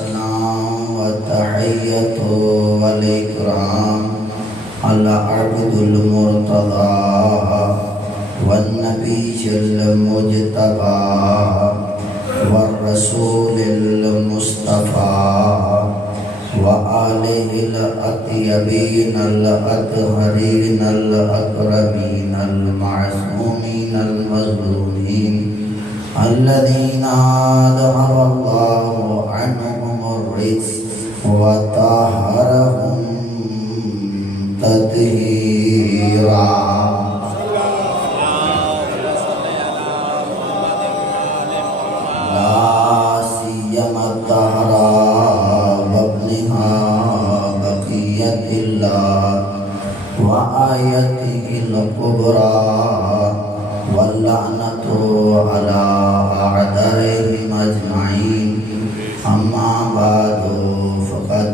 والسلام والتحية والإكرام على عبد المرتضى والنبي المجتبى والرسول المصطفى وآله الأطيبين الأطهرين الأكرمين المعصومين المظلومين الذين أظهر الله عنهم الرجس وطهرهم تطهيرا. لا سيما الدهر وابنها بقية الله وآيته الكبرى واللعنة على أعدائهم أجمعين. أما بعد فقد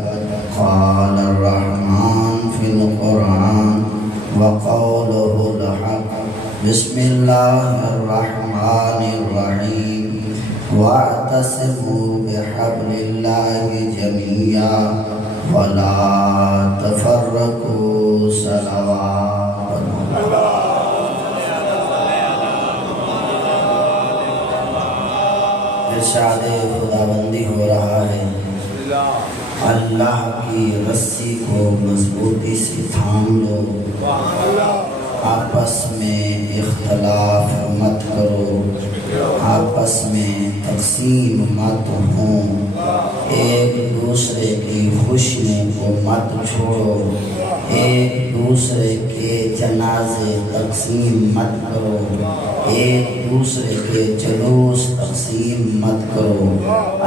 قال الرحمن في القرآن وقوله الحق. بسم الله الرحمن الرحيم. واعتصموا بحبل الله جميعا ولا تفرقوا. صلوات ارشاد خداوندی ہو رہا ہے. اللہ کی رسی کو مضبوطی سے تھام لو، آپس میں اختلاف مت کرو، آپس میں تقسیم مت ہوں، ایک دوسرے کی خوشیوں کو مت چھوڑو، ایک دوسرے کے جنازے تقسیم مت کرو، ایک دوسرے کے جلوس تقسیم مت کرو.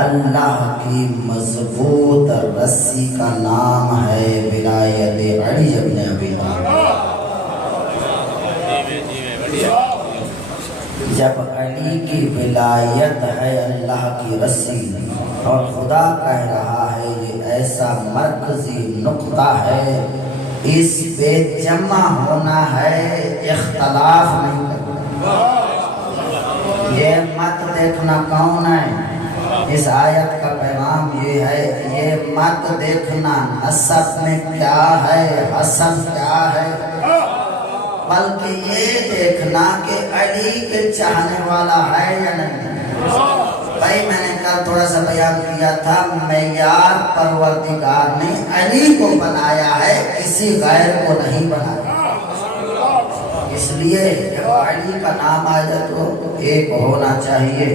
اللہ کی مضبوط رسی کا نام ہے ولایت علی ابن ابی طالب. جب علی کی ولایت ہے اللہ کی رسی اور خدا کہہ رہا ہے یہ ایسا مرکزی نقطہ ہے، اس پہ جمع ہونا ہے، اختلاف نہیں کرنا. یہ مت دیکھنا کون ہے، اس آیت کا پیغام یہ ہے، یہ مت دیکھنا نسب میں کیا ہے، حسب کیا ہے، بلکہ یہ دیکھنا کہ علی کے چاہنے والا ہے یا نہیں. بھائی میں نے کل تھوڑا سا بیان کیا تھا، معیار پروردگار نے علی کو بنایا ہے، کسی غیر کو نہیں بنایا. اس لیے جب علی کا نام آ جائے تو ایک ہونا چاہیے.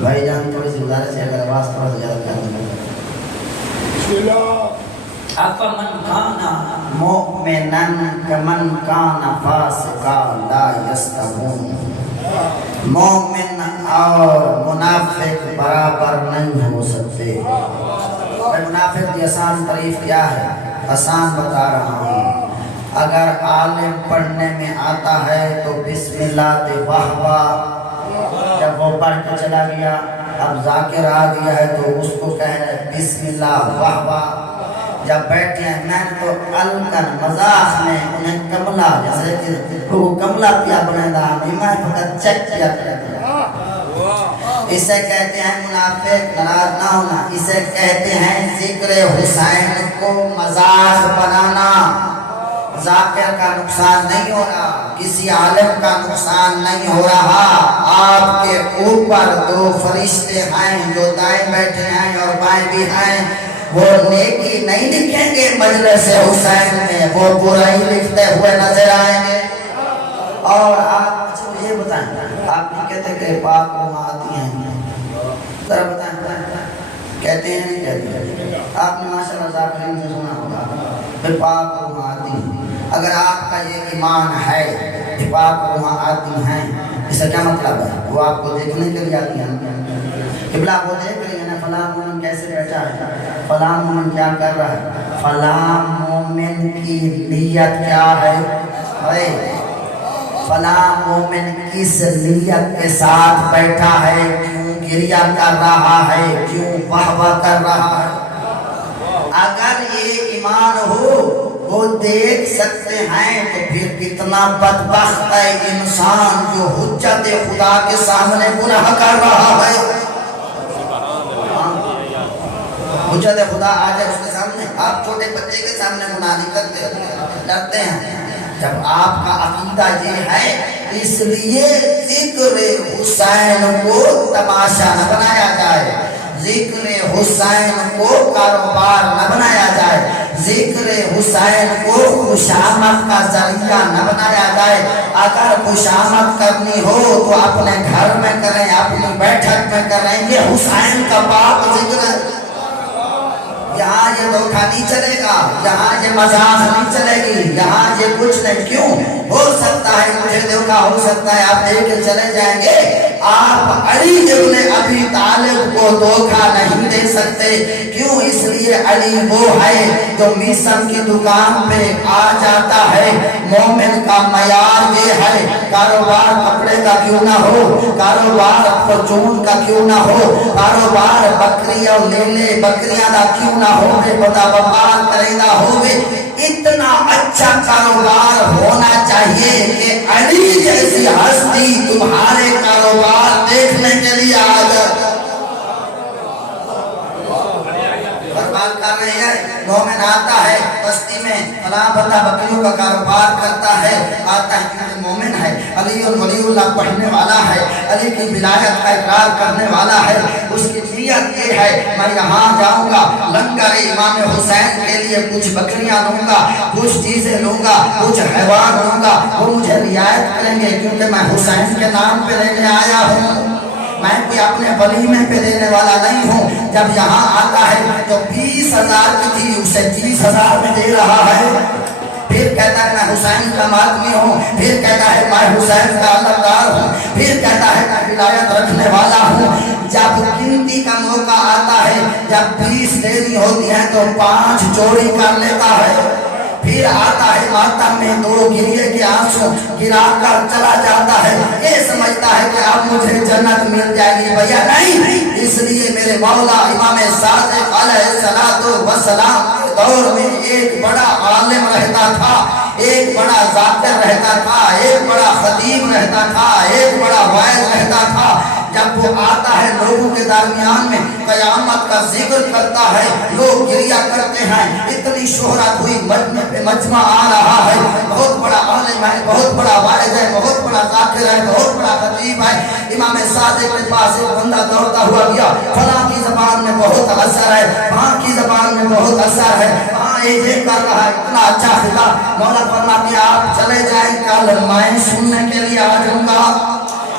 بھائی جان تھوڑی سی گزارش ہے، اگر آواز تھوڑا سا زیادہ کر دیں. افمن کان مؤمنا کمن کان فاسقا لا یستوون. مومن اور منافق برابر نہیں ہو سکتے. منافق کی آسان تعریف کیا ہے؟ آسان بتا رہا ہوں. اگر عالم پڑھنے میں آتا ہے تو بسم اللہ تے واہ واہ، جب وہ پڑھ کے چلا گیا اب ذاکر آ گیا ہے تو اس کو کہہ رہے بسم اللہ واہ واہ. جب بیٹھے ہیں میں تو الکن مزاح میں انہیں کملا، جیسے کہ وہ کملا پیا بنے دا میں فقط چیک کیا کرتا. اسے کہتے ہیں منافق، ناراض نہ ہونا. اسے کہتے ہیں ذکر حسین کو مزاح بنانا. ذاکر کا نقصان نہیں ہو رہا، کسی عالم کا نقصان نہیں ہو رہا. آپ کے اوپر دو فرشتے ہیں جو دائیں بیٹھے ہیں اور بائیں بھی ہیں، وہ نیکی نہیں لکھیں گے مجلس حسین میں، وہ برائی لکھتے ہوئے نظر آئیں گے. اور آپ مجھے بتائیں، آپ نہیں کہتے کہ پاک وہاں آتی ہیں؟ ذرا بتائیں کہتے ہیں نہیں کہتے؟ آپ نے ماشاءاللہ ذاکرین سے سنا ہوگا پھر پاک وہاں آتی ہیں. اگر آپ کا یہ ایمان ہے کہ پاک وہاں آتی ہیں، اس کا کیا مطلب ہے؟ وہ آپ کو دیکھنے کے لیے آتی ہیں. قبلہ وہ دیکھ رہی ہے نا فلاں مومن کیسے بیٹھا ہے، فلاں مومن کیا کر رہا ہے، فلاں مومن کی نیت کیا ہے. فلاں مومن کس نیت کے ساتھ بیٹھا ہے، کیوں گریہ کر رہا ہے، کیوں واہ واہ کر رہا ہے. اگر یہ ایمان ہو وہ دیکھ سکتے ہیں تو پھر کتنا بدبخت ہے انسان جو حجت خدا کے سامنے گناہ کر رہا ہے. حجت خدا آ جائے اس کے سامنے. آپ چھوٹے بچے کے سامنے گناہ نہیں کرتے، ڈرتے ہیں. جب آپ کا عقیدہ یہ ہے، اس لیے ذکر حسین کو تماشا نہ بنایا جائے، ذکر حسین کو کاروبار نہ بنایا جائے، ذکر حسین کو خوشامد کا ذریعہ نہ بنایا جائے. اگر خوشامد کرنی ہو تو اپنے گھر میں کریں، اپنی بیٹھک میں کریں. یہ حسین کا پاک ذکر ہے. یہاں یہ دھوکہ نہیں چلے گا، یہاں یہ مذاق نہیں چلے گی، یہاں یہ کچھ نہیں. کیوں ہو سکتا ہے مجھے دھوکہ ہو سکتا ہے، آپ دیکھ کے چلے جائیں گے. آپ علی ابن ابی طالب کو دھوکہ نہیں دے سکتے. کیوں؟ اس لیے علی وہ ہے جو میسم کی دکان پہ آ جاتا ہے. مومن کا معیار یہ ہے، کاروبار کپڑے کا کیوں نہ ہو، کاروبار فارچون کا کیوں نہ ہو، کاروبار بکریاں لے لے بکریاں دا کیوں نہ ہو، بتا وپار کریدا ہوئے، اتنا اچھا کاروبار ہونا چاہیے کہ علی جیسی ہستی تمہارے کاروبار دیکھنے کے لیے آ جائے. برباد کر رہے ہیں. مومن آتا ہے بستی میں، فلاں بندہ بکریوں کا کاروبار کرتا ہے، آتا ہے کیونکہ مومن ہے، علی ولی اللہ پڑھنے والا ہے، علی کی ولایت کا اقرار کرنے والا ہے. اس کی نیت یہ ہے میں یہاں جاؤں گا، لنگر امام حسین کے لیے کچھ بکریاں لوں گا، کچھ چیزیں لوں گا، کچھ حیوان لوں گا. وہ مجھے رعایت کریں گے کیونکہ میں حسین کے نام پہ لینے آیا ہوں، میں کوئی اپنے ولیمے پہ دینے والا نہیں ہوں. جب یہاں آتا ہے تو 20,000 کی تھی اسے 30,000 میں دے رہا ہے. پھر کہتا ہے میں حسین کا آدمی ہوں، پھر کہتا ہے میں حسین کا علمدار ہوں، پھر کہتا ہے میں ولایت رکھنے والا ہوں. جب گنتی کا موقع آتا ہے، جب 20 دینی ہوتی ہے تو 5 چوری کر لیتا ہے. پھر آتا ہے ماتم میں 2 گریے کے آنسو گرا کر چلا جاتا ہے. یہ سمجھتا ہے کہ اب مجھے جنت مل جائے گی. بھیا نہیں. اس لیے میرے مولا امام صادق علیہ السلام کے دور میں ایک بڑا عالم رہتا تھا، ایک بڑا ذاکر رہتا تھا، ایک بڑا خطیب رہتا تھا، ایک بڑا واعظ رہتا تھا. جب وہ آتا ہے لوگوں کے درمیان میں قیامت کا ذکر کرتا ہے، لوگ گریہ کرتے ہیں. اتنی شہرت ہوئی، مجمع آ رہا ہے، بہت بڑا عالم ہے، بہت بڑا واعظ ہے، بہت بڑا ذاکر ہے، بہت بڑا خطیب ہے. امام صادق کے پاس ایک بندہ دوڑتا ہوا گیا، فلاں کی زبان میں بہت اثر ہے، وہاں کی زبان میں بہت اثر ہے، وہاں یہ کر رہا ہے، اتنا اچھا خطاب. مولا فرماتے ہیں آپ چلے جائیں، کل میں سننے کے لیے آ جاؤں گا.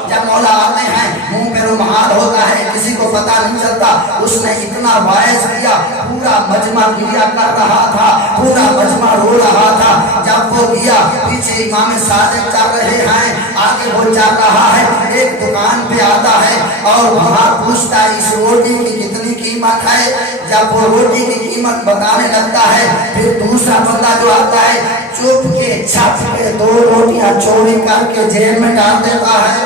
جب مولا آتے ہیں منہ پہ رومال ہوتا ہے، کسی کو پتہ نہیں چلتا. اس نے اتنا واعظ کیا، پورا مجمع گریہ کر رہا تھا، پورا مجمع رو رہا تھا. جب وہ گیا پیچھے امام صادق چل رہے ہیں، آگے وہ چل رہا ہے. ایک دکان پہ آتا ہے اور وہاں پوچھتا ہے اس روٹی کی کتنی قیمت ہے. جب وہ روٹی کی قیمت بتانے لگتا ہے، پھر دوسرا بندہ جو آتا ہے چپ کے چھپ کے 2 روٹیاں چوری کر کے جیب میں ڈال دیتا ہے.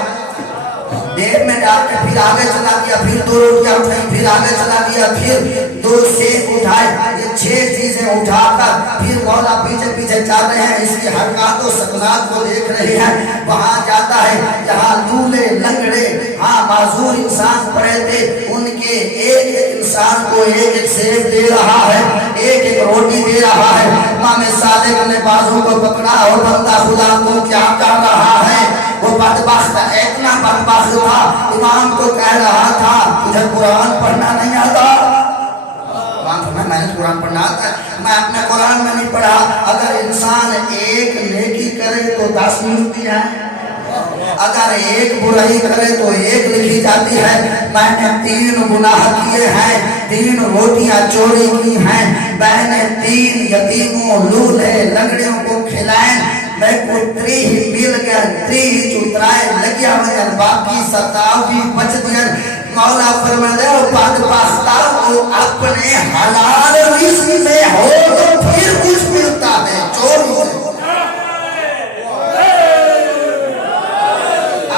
جیب میں ڈال کے پھر آگے چلا گیا، پھر 2 روٹیاں اٹھائی، پھر آگے چلا گیا، پھر 2 سیب اٹھائے. یہ 6 چیزیں اٹھا کر پھر مولا پیچھے پیچھے چل رہے ہیں، اس کی حرکات و سکنات کو دیکھ رہے ہیں. وہاں جاتا ہے جہاں لولے لنگڑے معذور انسان پڑے تھے، ان کے ایک ایک انسان کو ایک ایک سیب دے رہا ہے، ایک ایک روٹی دے رہا ہے. امام صادق نے بازو کو پکڑا اور بندہ خدا تو کیا کر رہا ہے. وہ بدبخت اتنا بدبخت تھا، امام کو کہہ رہا تھا تجھے قرآن پڑھنا نہیں آتا. میں نے قرآن پڑھنا آتا ہے، میں اپنے قرآن میں نہیں پڑھا. اگر انسان ایک نیکی کرے تو 10 ملتی ہے، اگر ایک برائی کرے تو 1 لکھی جاتی ہے. میں نے 3 گناہ کیے ہیں، 3 روٹیاں چوری کی ہیں، میں نے 3 یتیموں لولے لنگڑیوں کو کھلائیں. میں کو 3 مل گیا، 3 چترائے لگیا ہوئے، باقی 27 بچ دیا. مولا فرمایا بدبختہ وہ اپنے حلال رزق میں ہو تو پھر کچھ ملتا ہے، چوری سے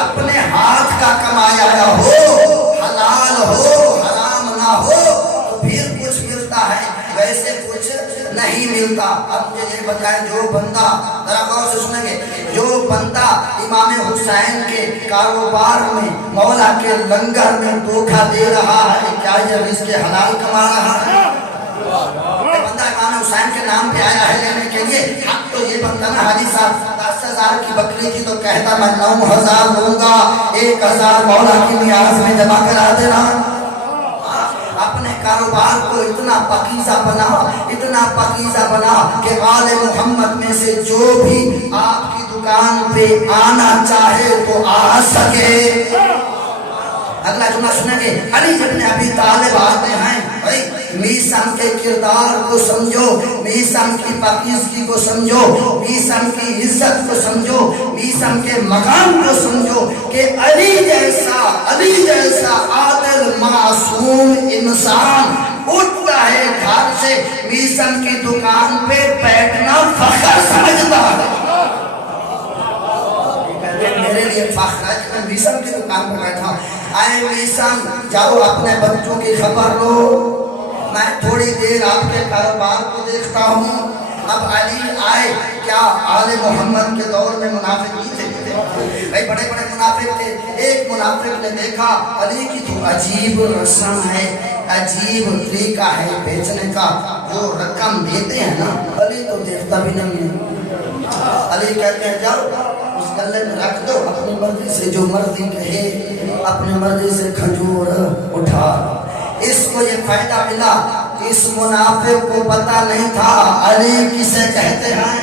اپنے ہاتھ کا کمایا ہو، حلال ہو حرام نہ ہو تو پھر کچھ ملتا ہے، ویسے کچھ نہیں ملتا. اب مجھے یہ بتائیں، جو بندہ ذرا غور سے سنیں گے، جو بندہ امام حسین کے کاروبار میں مولا کے لنگر میں دھوکہ دے رہا ہے، کیا یہ رزق حلال کما رہا ہے؟ بندہ امام حسین کے نام پہ آیا ہے لینے کے لیے، حق تو یہ بنتا نا حاجی صاحب 10,000 کی بکری تھی تو کہتا میں 9,000 دوں گا، 1,000 مولا کی نیاز میں جمع کرا دینا۔ اپنے کاروبار کو اتنا پاکیزہ بنا، اتنا پاکیزہ بنا کہ آل محمد میں سے جو بھی آپ کی دکان پہ آنا چاہے تو آ سکے۔ اگلا جملہ سنیں گے، علی ابن ابی طالب آتے ہیں، بھائی میثم کے کردار کو سمجھو، میثم کی پاکیزگی کو سمجھو، میثم کی عزت کو سمجھو، میثم کے مقام کو سمجھو کہ علی جیسا عادل معصوم انسان اٹھتا ہے گھر سے، میثم کی دکان پہ بیٹھنا فخر سمجھتا ہے۔ میرے لیے فخر ہے کہ میں میثم کی دکان پہ بیٹھا ہوں۔ آئے میثم جاؤ اپنے بچوں کی خبر لو، میں تھوڑی دیر آپ کے کاروبار کو دیکھتا ہوں۔ اب علی آئے، کیا آل محمد کے دور میں منافق نہیں تھے؟ بھائی بڑے بڑے منافق تھے۔ ایک منافق نے دیکھا علی کی تو عجیب رسم ہے، عجیب طریقہ ہے بیچنے کا، جو رقم دیتے ہیں نا علی تو دیکھتا بھی نہیں ہے۔ علی کہتے ہیں جاؤ اس گلے میں رکھ دو، اپنی مرضی سے جو مرضی کہے، اپنی مرضی سے کھجور اٹھا۔ اس کو یہ فائدہ ملا، اس منافق کو پتہ نہیں تھا علی کسے کہتے ہیں،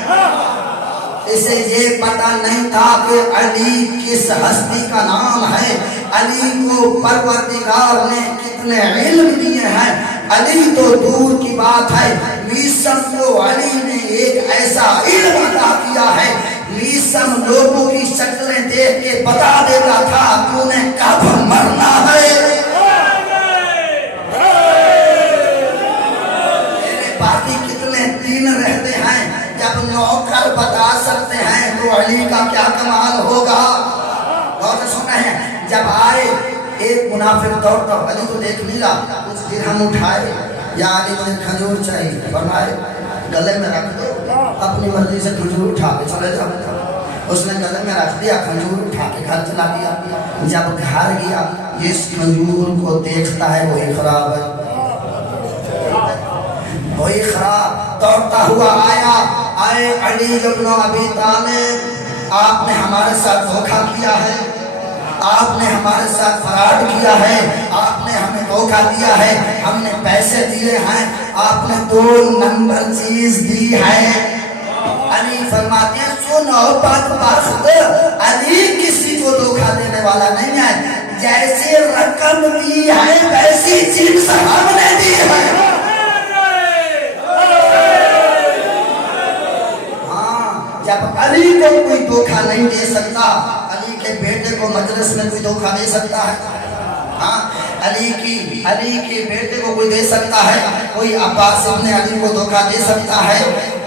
اسے یہ پتہ نہیں تھا کہ علی کس ہستی کا نام ہے، علی کو پروردگار نے کتنے علم دیے ہیں۔ علی تو دور کی بات ہے، میثم کو علی نے ایک ایسا علم عطا کیا ہے، میثم لوگوں کی شکلیں دیکھ کے بتا دیتا تھا تو نے کب مرنا ہے۔ میرے باقی کتنے دن رہتے ہیں، جب نوکر بتا سکتے ہیں تو علی کا کیا کمال ہوگا۔ اور سنا ہے جب آئے ایک منافق دوڑتا، علی کو دیکھ ملا، کچھ درہم اٹھائے، یا علی مجھے کھجور چاہیے، فرمائے گلے میں رکھ دو، اپنی مرضی سے کھجور اٹھا کے چلے جاؤ۔ اس نے گلے میں رکھ دیا، کھجور اٹھا کے گھر چلا گیا۔ جب گھر گیا جس کھجور کو دیکھتا ہے وہی خراب ہے، وہی خراب۔ دوڑتا ہوا آیا، آئے علی ابن ابی طالب، آپ نے ہمارے ساتھ دھوکہ کیا ہے، آپ نے ہمارے ساتھ فراڈ کیا ہے، آپ نے ہمیں دھوکہ دیا ہے، ہم نے پیسے دیے ہیں، آپ نے 2 نمبر چیز دی ہے۔ علی فرماتے ہیں سنو بدبخت، علی کسی کو دھوکہ دینے والا نہیں ہے، جیسے رقم دی ہے ویسی چیز ہم نے دی ہے۔ ہاں، جب علی کو کوئی دھوکہ نہیں دے سکتا، علی کے بیٹے کو مجلس میں کوئی دھوکہ دے سکتا ہے؟ ہاں، علی کے بیٹے کو کوئی دے سکتا ہے؟ کوئی عباس ابن علی کو دھوکہ دے سکتا ہے؟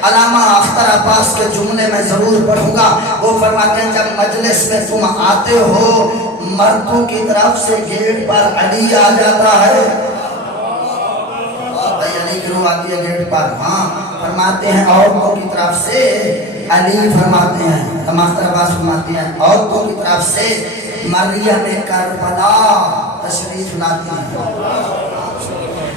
علامہ اختر عباس کے جملے میں ضرور پڑھوں گا، وہ فرماتے ہیں جب مجلس میں تم آتے ہو مردوں کی طرف سے گیٹ پر علی آ جاتا ہے، بھائی علی کیوں آتی ہے گیٹ پر؟ ہاں، فرماتے ہیں عورتوں کی طرف سے علی، فرماتے ہیں علامہ اختر عباس فرماتے ہیں عورتوں کی طرف سے مریم کربلا تشریف لاتی ہے۔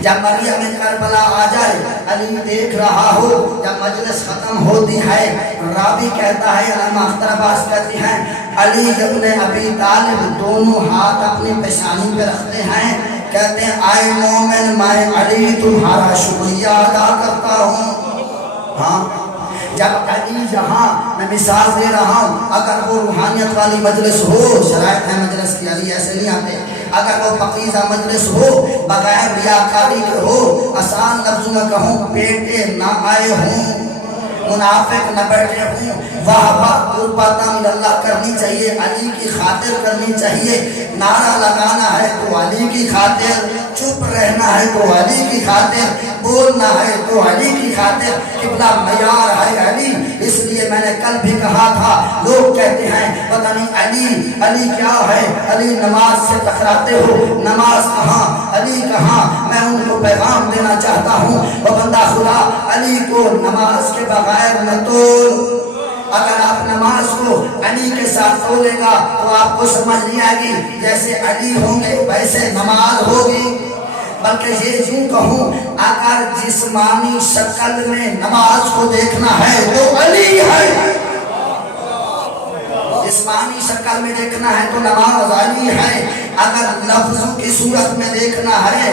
جب مریم کربلا آ جائے علی دیکھ رہا ہو، جب مجلس ختم ہوتی ہے راوی کہتا ہے، علامہ اختر عباس کہتی ہیں علی ابن ابی طالب دونوں ہاتھ اپنی پیشانی پہ رکھتے ہیں، کہتے ہیں آئے مومن میں علی تمہارا شکریہ ادا کرتا ہوں۔ ہاں، جب علی جہاں میں مثال دے رہا ہوں، اگر وہ روحانیت والی مجلس ہو، شرائط ہے مجلس کی، علی ایسے نہیں آتے، اگر وہ پقیزہ مجلس ہو، بغیر ریاکاری کے ہو، آسان لفظوں میں کہوں بیٹے نہ آئے ہوں، منافق نہ بیٹھے ہوں، واہ قرباتہ من اللہ کرنی چاہیے، علی کی خاطر کرنی چاہیے، نعرہ لگانا ہے تو علی کی خاطر، چپ رہنا ہے تو علی کی خاطر، بولنا ہے تو علی کی خاطر، قبلہ معیار ہے علی۔ اس لیے میں نے کل بھی کہا تھا، لوگ کہتے ہیں پتہ نہیں علی کیا ہے، علی نماز سے ٹکراتے ہو، نماز کہاں، علی کہاں؟ میں ان کو پیغام دینا چاہتا ہوں، وہ بندہ خدا علی کو نماز کے بغیر نہ تول۔ اگر آپ نماز کو علی کے ساتھ تولے گا تو آپ کو سمجھ نہیں آئے گی، جیسے علی ہوں گے ویسے نماز ہوگی۔ بلکہ یہ یوں کہوں اگر جسمانی شکل میں نماز کو دیکھنا ہے تو علی ہے، جسمانی شکل میں دیکھنا ہے تو نماز علی ہے، اگر لفظوں کی صورت میں دیکھنا ہے،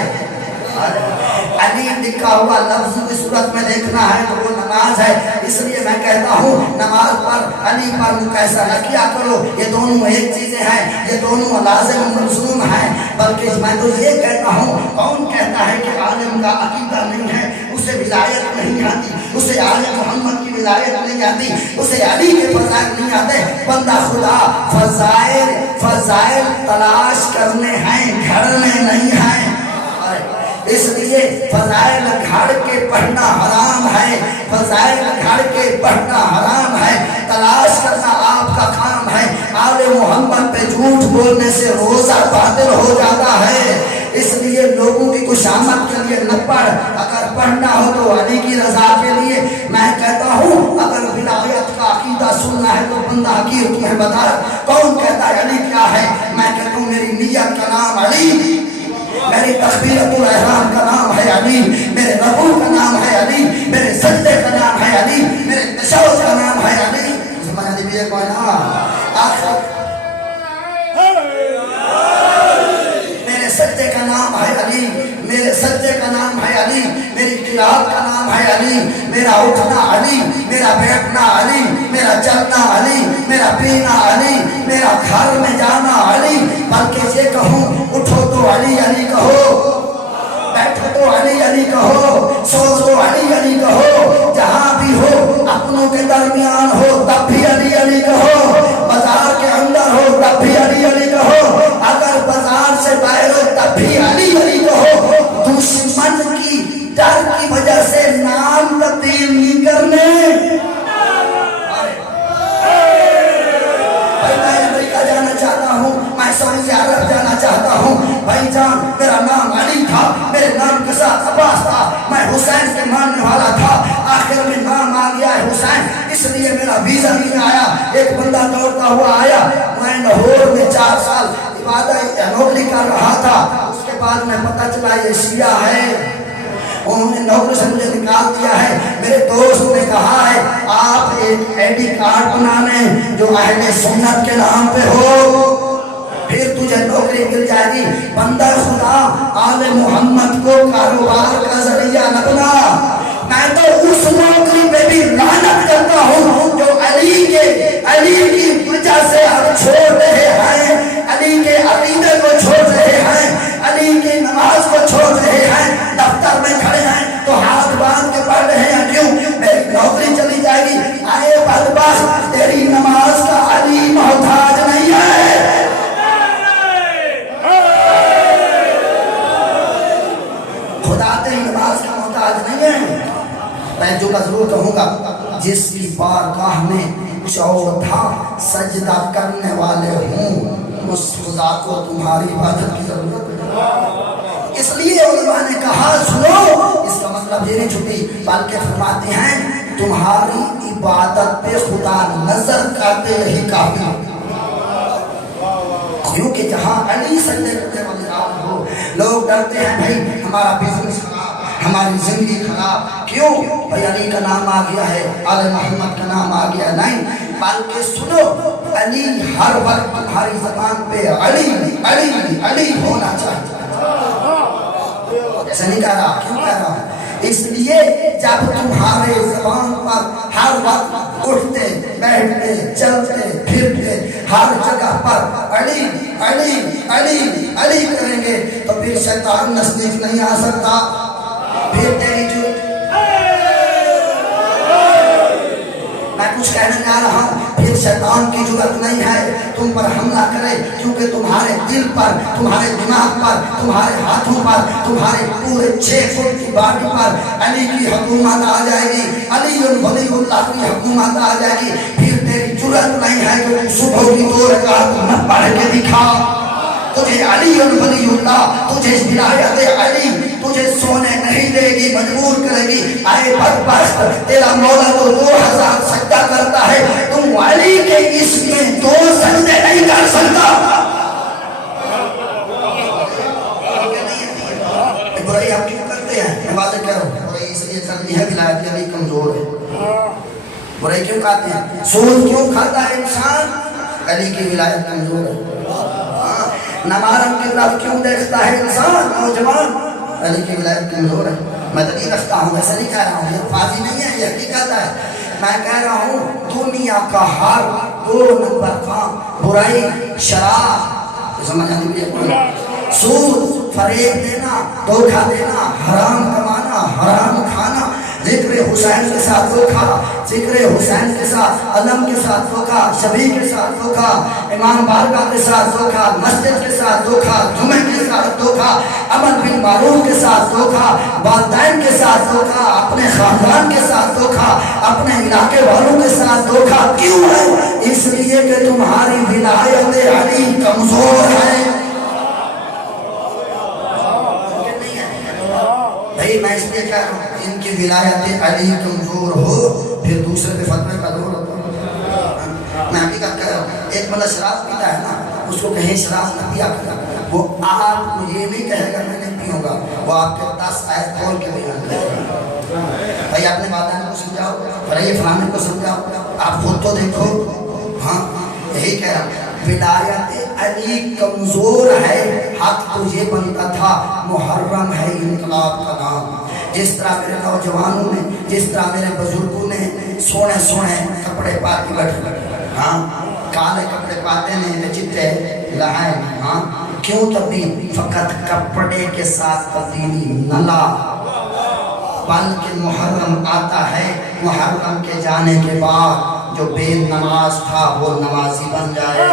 علی لکھا ہوا لفظوں کی صورت میں دیکھنا ہے تو وہ نماز ہے۔ اس لیے میں کہتا ہوں نماز پر علی پر مقایسہ نہ کیا کرو، یہ دونوں ایک چیزیں ہیں، یہ دونوں لازم ملزوم ہیں۔ بلکہ میں تو یہ کہتا ہوں کون کہتا ہے کہ عالم کا عقیدہ نہیں ہے، اسے ولایت نہیں آتی، اسے آل محمد کی ولایت نہیں آتی، اسے علی کے فضائل نہیں آتے۔ بندہ خدا فضائل تلاش کرنے ہیں، گھر میں نہیں ہیں۔ اس لیے فضائل گھڑ کے پڑھنا حرام ہے، فضائل گھڑ کے پڑھنا حرام ہے، تلاش کرنا آپ کا کام ہے۔ آل محمد پہ جھوٹ بولنے سے روزہ باطل ہو جاتا ہے۔ اس لیے لوگوں کی خوشامد کے لیے نہ پڑھ، اگر پڑھنا ہو تو علی کی رضا کے لیے۔ میں کہتا ہوں اگر ولایت کا عقیدہ سننا ہے تو بندہ حقیر تمہیں بتا کون کہتا ہے علی کیا ہے؟ میں کہتا ہوں میری نیت کا نام علی، میری تکبیرۃ الاحرام کا نام ہے علی، میرے رکوع کا نام ہے علی، میرے سجدے کا نام ہے علی، میرے تشہد کا نام ہے علی۔ سمجھ لیجیے کوئی نا میرے سجدے کا نام ہے علی، میرے سجدے کا نام ہے علی، میری قرات کا نام ہے علی، میرا اٹھنا علی، میرا بیٹھنا علی، میرا چلنا علی، میرا پینا علی، میرا گھر میں جانا علی۔ بلکہ یہ کہوں اٹھو تو علی علی کہو، بیٹھو تو علی علی کہو، سو تو علی علی کہو، جہاں بھی ہو اپنوں کے درمیان ہو تب بھی علی علی کہو، بازار کے اندر ہو تب بھی علی علی کہو، اگر بازار سے باہر ہو تب بھی علی علی کہو۔ دشمن کی ڈر کی وجہ سے نام تبدیل نہیں کرنے۔ میں امریکہ جانا چاہتا ہوں، میں سعودی عرب جانا چاہتا ہوں، بھائی جان میرا نام علی تھا، میرے نام کے ساتھ عباس تھا، میں حسین کے ماننے والا تھا، آخر میں نام آ گیا ہے حسین، اس لیے میرا ویزا نہیں آیا۔ ایک بندہ دوڑتا ہوا آیا، میں لاہور میں 4 سال عبادت نوکری کر رہا تھا، اس کے بعد میں پتہ چلا یہ شیعہ ہے، انہوں نے نوکری سے مجھے نکال دیا ہے۔ میرے دوست نے کہا ہے آپ ایک آئی ڈی کارڈ بنانے جو اہل سنت کے نام پہ ہو، پھر تجھے نوکری مل جائے گی۔ بندہ خدا آل محمد کو کاروبار کا ذریعہ نہ بنا۔ میں تو اس نوکری پہ بھی لعنت کرتا ہوں جو علی کی وجہ سے ہم چھوڑ رہے ہیں، علی کے عقیدے کو چھوڑ رہے ہیں، علی کی نماز کو چھوڑ رہے ہیں، دفتر میں کھڑے ہیں تو ہاتھ باندھ کے پڑھ رہے ہیں، کیوں؟ میری نوکری چلی جائے گی۔ آئے بدبخت تیری نماز کا علی محتاج نہیں ہے۔ خدا تیری نماز کا محتاج نہیں ہے۔ میں جو ضرور کہوں گا جس کی بارگاہ میں 14 سجدہ کرنے والے ہوں اس خدا کو تمہاری عبادت کی ضرورت ہے۔ اس لیے علماء نے کہا سنو، اس کا مطلب یہ نہیں چھٹی بلکہ فرماتے ہیں تمہاری عبادت پہ خدا نظر کرتے ہی کافی، کیونکہ جہاں علی سجدے کرنے والے آپ ہو لوگ ڈرتے ہیں بھائی ہمارا بزنس خراب، ہماری زندگی خراب، کیوں؟ بھائی علی کا نام آ گیا ہے، آل محمد کا نام آ گیا، نہیں بلکہ سنو علی ہر وقت تمہاری زبان پہ علی علی علی ہونا چاہیے۔ ایسا نہیں کہہ رہا، کیوں کہہ رہا ہوں؟ اس لیے جب تمہارے زبان پر ہر وقت اٹھتے بیٹھتے چلتے پھرتے ہر جگہ پر علی علی علی علی کریں گے تو پھر شیطان نزدیک نہیں آ سکتا، پھر تیری جو میں کچھ کہنے جا رہا ہوں، پھر شیطان کی جرأت نہیں ہے تم پر حملہ کرے، کیونکہ تمہارے دل پر، تمہارے دماغ پر، تمہارے ہاتھوں پر، تمہارے پورے 6 فٹ کی باڈی پر علی کی حکومت آ جائے گی، علی ولی اللہ کی حکومت آ جائے گی۔ پھر تیری جرأت نہیں ہے کہ تم صبح کی 2 رکعت نہ پڑھ کے دکھا، تجھے علی ولی اللہ، تجھے ولایت علی تجھے سونے نہیں دے گی، مجبور کرے گی۔ اے بدبخت تیرا مولا تو 2000 سجدہ کرتا ہے، تم علی کے اس میں 2 سجدے نہیں کر سکتا۔ ہے میں واضح کہہ رہا ہوں برائی اس لیے کرنی ہے ولایت علی کمزور ہے برائی کیوں کھاتے ہیں سود کیوں کھاتا ہے انسان علی کی ولایت کمزور ہے نمارم کی طرف کیوں دیکھتا ہے انسان نوجوان علی کی ولایت کمزور ہے میں دلیل رکھتا ہوں ایسا نہیں کہہ رہا ہوں یہ فاضی نہیں ہے یہ حقیقت ہے میں کہہ رہا ہوں دنیا کا ہر 2 نمبر کام برائی شراب سمجھ آنے کے سود فریب دینا دھوکہ دینا حرام کمانا حرام کھانا ذکر حسین کے ساتھ دھوکہ ذکر حسین کے ساتھ علم کے ساتھ دھوکہ شبیہ کے ساتھ دھوکہ امام بارگاہ کے ساتھ دھوکہ مسجد کے ساتھ دھوکہ جمعہ کے ساتھ دھوکہ امر بالمعروف کے ساتھ دھوکہ والدین کے ساتھ دھوکہ اپنے خاندان کے ساتھ دھوکہ اپنے علاقے والوں کے ساتھ دھوکہ کیوں ہے اس لیے کہ تمہاری ولایت علی کمزور ہے میں اس لیے کہہ رہا ہوں ان کی ولایت علی کمزور ہو پھر دوسرے پہ فتوے کا دور ہوتا ہے میں حقیقت کہہ رہا ہوں ایک بندہ شراب پیتا ہے نا اس کو کہیں شراب نہ پیا کرتا وہ آپ کو یہ نہیں کہے گا میں نہیں پیوں گا وہ آپ کے 10 آیت کھول کے بیان کرے گا بھائی اپنے والدین کو سمجھاؤ بھائی فلانے کو سمجھاؤ آپ خود تو دیکھو ہاں یہی کہہ رہا ہوں ولایت علی کمزور ہے حق تو یہ بنتا تھا محرم ہے انقلاب کا نام جس طرح میرے نوجوانوں نے جس طرح میرے بزرگوں نے سونے سونے کپڑے پا کے بیٹھے ہاں کالے کپڑے پاتے ہیں چٹے لہائے ہاں کیوں تبدیل فقط کپڑے کے ساتھ تبدیلی نہ لا بلکہ محرم آتا ہے محرم کے جانے کے بعد جو بے نماز تھا وہ نمازی بن جائے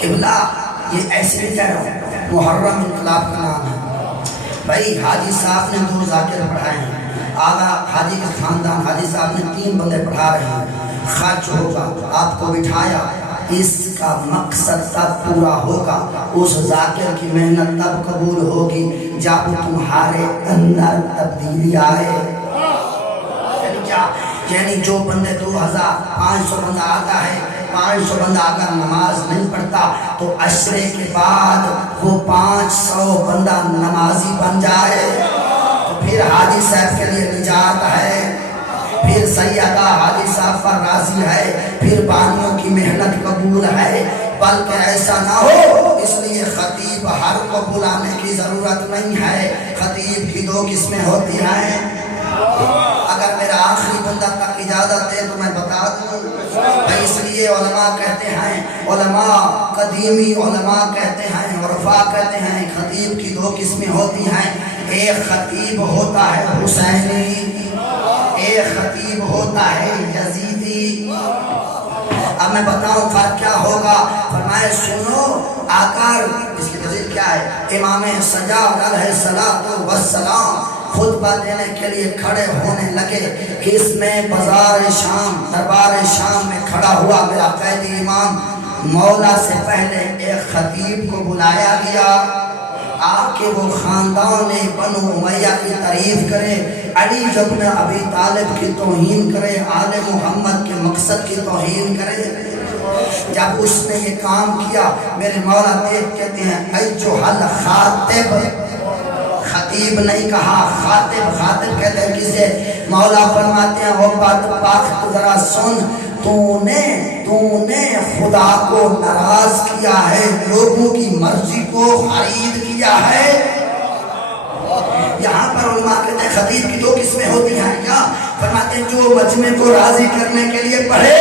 قبلہ یہ ایسے نہیں کہہ رہا ہوں محرم انقلاب کا نام ہے بھائی حاجی صاحب نے 2 ذاکر پڑھائے ہیں آگا حاجی کا خاندان حاجی صاحب نے 3 بندے پڑھا رہے ہیں خرچ ہوگا آپ کو بٹھایا اس کا مقصد تب پورا ہوگا اس ذاکر کی محنت تب قبول ہوگی جب تمہارے اندر تبدیلی آئے یعنی جو بندے 2500 بندہ آتا ہے 500 بندہ اگر نماز نہیں پڑھتا تو عشرے کے بعد وہ 500 بندہ نمازی بن جائے تو پھر حاجی صاحب کے لیے نجات ہے پھر سیدہ حاجی صاحب پر راضی ہے پھر بانیوں کی محنت قبول ہے بلکہ ایسا نہ ہو اس لیے خطیب ہر کو بلانے کی ضرورت نہیں ہے خطیب کی 2 قسمیں ہوتی ہیں اگر میرا آخری بندہ تک اجازت دے تو میں بتا دوں اس لیے علماء کہتے ہیں علماء قدیمی علماء کہتے ہیں عرفاء کہتے ہیں خطیب کی 2 قسمیں ہوتی ہیں ایک خطیب ہوتا ہے حسینی ایک خطیب ہوتا ہے یزیدی اب میں بتاؤں فرق کیا ہوگا فرمائے سنو آکر اس کی تفسیر کیا ہے امام سجاد علیہ السلام خطبہ دینے کے لیے کھڑے ہونے لگے کہ اس میں بازار شام دربار شام میں کھڑا ہوا میرا قیدی امام مولا سے پہلے ایک خطیب کو بلایا گیا آکے وہ خاندان بنو امیہ کی تعریف کرے علی ابن ابی طالب کی توہین کرے آل محمد کے مقصد کی توہین کرے جب اس نے یہ کام کیا میرے مولا دیکھ کہتے ہیں ایجوہل خاطب خطیب نہیں کہا خاطب خاطب کہتے ہیں کسے مولا فرماتے ہیں وہ بدبخت ذرا سن تو نے خدا کو ناراض کیا ہے لوگوں کی مرضی کو خرید کیا ہے یہاں پر علماء کہتے ہیں خطیب کی 2 قسمیں ہوتی ہیں کیا فرماتے ہیں جو مجمع کو راضی کرنے کے لیے پڑھے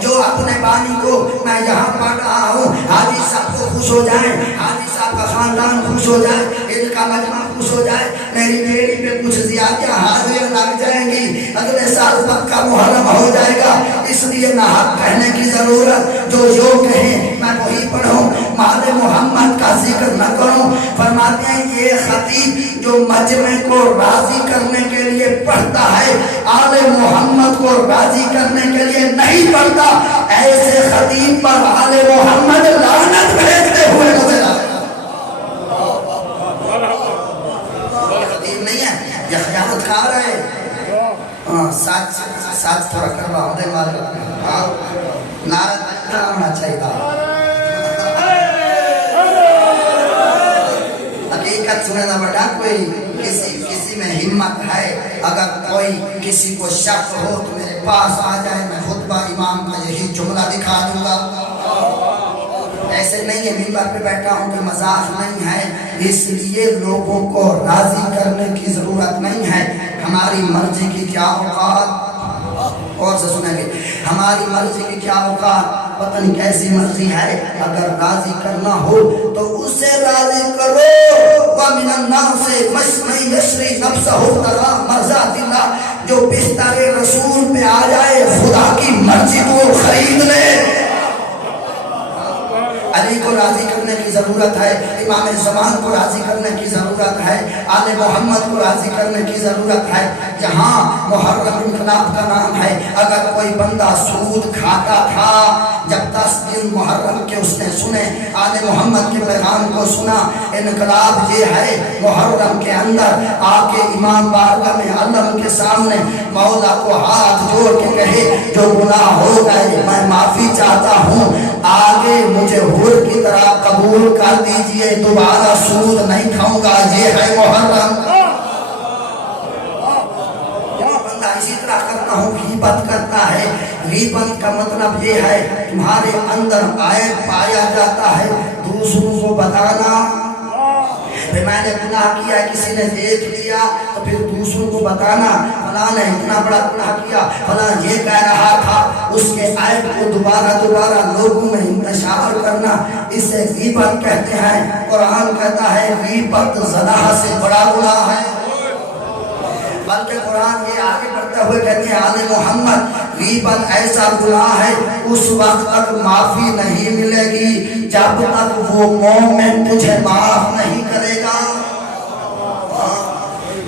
جو اپنے بانی کو میں یہاں پڑھ رہا ہوں حاجی صاحب کو خوش ہو جائیں حاجی صاحب کا خاندان خوش ہو جائے ان کا مجمع خوش ہو جائے میری بیٹی پہ کچھ زیادہ حاضر لگ جائیں گی اگلے سال پکا محرم ہو جائے گا اس لیے نہ حق کہنے کی ضرورت جو کہیں میں وہی پڑھوں مال محمد کا ذکر نہ کروں فرماتے ہیں یہ خطیب جو مجمع کو راضی کرنے کے لیے پڑھتا ہے آل محمد کو راضی کرنے کے لیے نہیں پڑھتا ایسے خطیب پر آل محمد لعنت بھیجتے ہوئے نظر آئے خطیب نہیں ہے یا خیانت کار ہے ساتھ تھوڑا کروا ہوں دے مال نعرہ اتنا ہونا چاہیے تھا حقیقت سنے نہ بڑا کوئی کسی میں ہمت ہے اگر کوئی کسی کو شک ہو تو میرے پاس آ جائے میں خطبہ امام کا یہی جملہ دکھا دوں گا ایسے نہیں ہے منبر پہ بیٹھا ہوں کہ مذاق نہیں ہے اس لیے لوگوں کو راضی کرنے کی ضرورت نہیں ہے ہماری مرضی کی کیا اوقات اور سے سنیں گے ہماری مرضی کی کیا اوقات پتہ نہیں کیسی مرضی ہے اگر راضی کرنا ہو تو اسے راضی کرو وَمِنَ النَّاسِ مَن يَشْرِي نَفْسَهُ ابْتِغَاءَ مَرْضَاتِ اللَّهِ جو بستر رسول پہ آ جائے خدا کی مرضی کو خرید لے علی کو راضی کرنے کی ضرورت ہے امام زمان کو راضی کرنے کی ضرورت ہے آل محمد کو راضی کرنے کی ضرورت ہے یہاں محرم انقلاب کا نام ہے اگر کوئی بندہ سود کھاتا تھا جب 10 دن محرم کے اس نے سنے آل محمد کے پیغام کو سنا انقلاب یہ ہے محرم کے اندر آ کے امام بارگاہ میں علم کے سامنے مولا کو ہاتھ جوڑ کے کہے جو گناہ ہو گئے میں معافی چاہتا ہوں آگے مجھے حور کی طرح قبول کر دیجئے دوبارہ سود نہیں کھاؤں گا یہ ہے محرم بندہ اسی طرح کرتا ہوں غیبت کرتا ہے غیبت کا مطلب یہ ہے تمہارے اندر عیب پایا جاتا ہے دوسروں کو بتانا پھر میں نے گناہ کیا کسی نے دیکھ لیا تو پھر دوسروں کو بتانا فلاں نے اتنا بڑا گناہ کیا فلاں یہ کہہ رہا تھا اس کے عیب کو دوبارہ لوگوں میں انتشار کرنا اسے غیبت کہتے ہیں قرآن کہتا ہے غیبت زنا سے بڑا گناہ ہے بلکہ قرآن یہ آگے بڑھتے ہوئے کہتے ہیں آل محمد غیبت ایسا گناہ ہے اس وقت تک معافی نہیں ملے گی جب تک وہ مومن تجھے معاف نہیں کرے گا